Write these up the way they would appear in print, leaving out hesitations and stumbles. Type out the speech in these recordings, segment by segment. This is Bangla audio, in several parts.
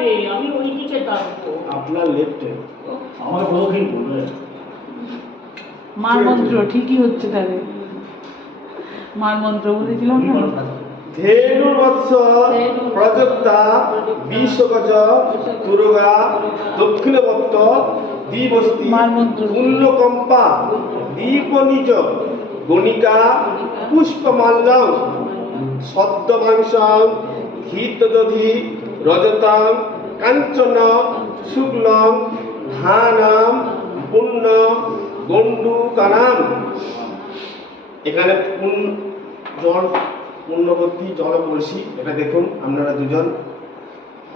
হবে, আমি ওই দিকে থাকবো। আপনার লেফটে আমার দক্ষিণ বলবে মার মন্ত্র ঠিকই হচ্ছে তাহলে। মার মন্ত্র বলেছিলাম না। ধেনুবৎস প্রযুক্তা বিশ্বগজ তুরগা দক্ষিণবত্ত দ্বিবস্তি পুণ্যকম্পা দীপনিজ গণিকা পুষ্পমাল্যং সদ্যমাংসং ঘৃতদধি রজতং কাঞ্চন শুক্লং ধানম পুণ্য গণ্ডুকানাম। এখানে জল পূর্ণবর্তী জল বলছি, এটা দেখুন আপনারা দুজন।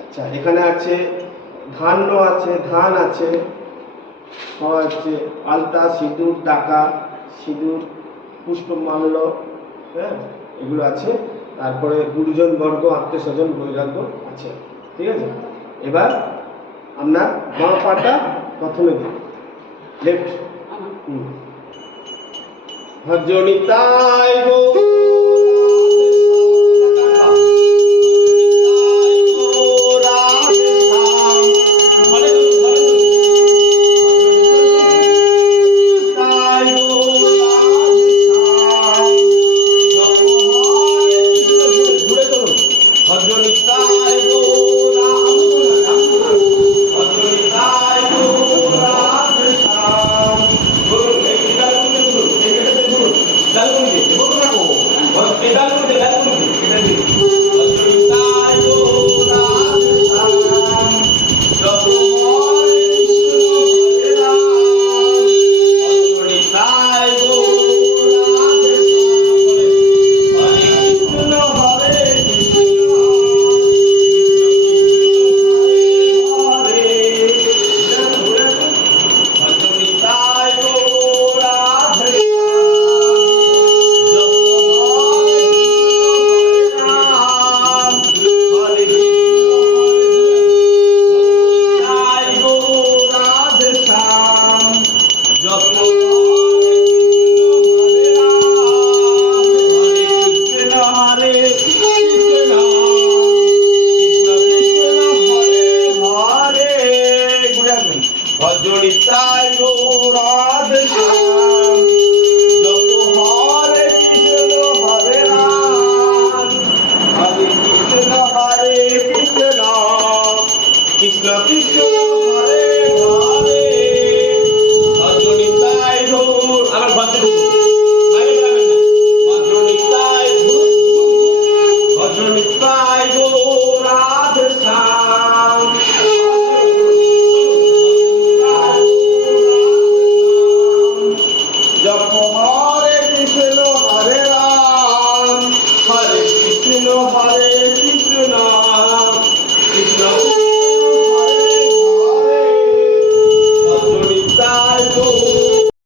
আচ্ছা, এখানে আছে ধান্য আছে, ধান আছে, আছে আলতা, সিঁদুর, টাকা, সিঁদুর, পুষ্পমাল্য, হ্যাঁ এগুলো আছে। তারপরে গুরুজন বর্গ, আত্মীয় স্বজন, বৈরাগ্য আছে। ঠিক আছে, এবার আপনার বাঁ পাটা প্রথমে দিন, লেফট। ভজনিতাই গো কৃষ্ণ কৃষ্ণ হরে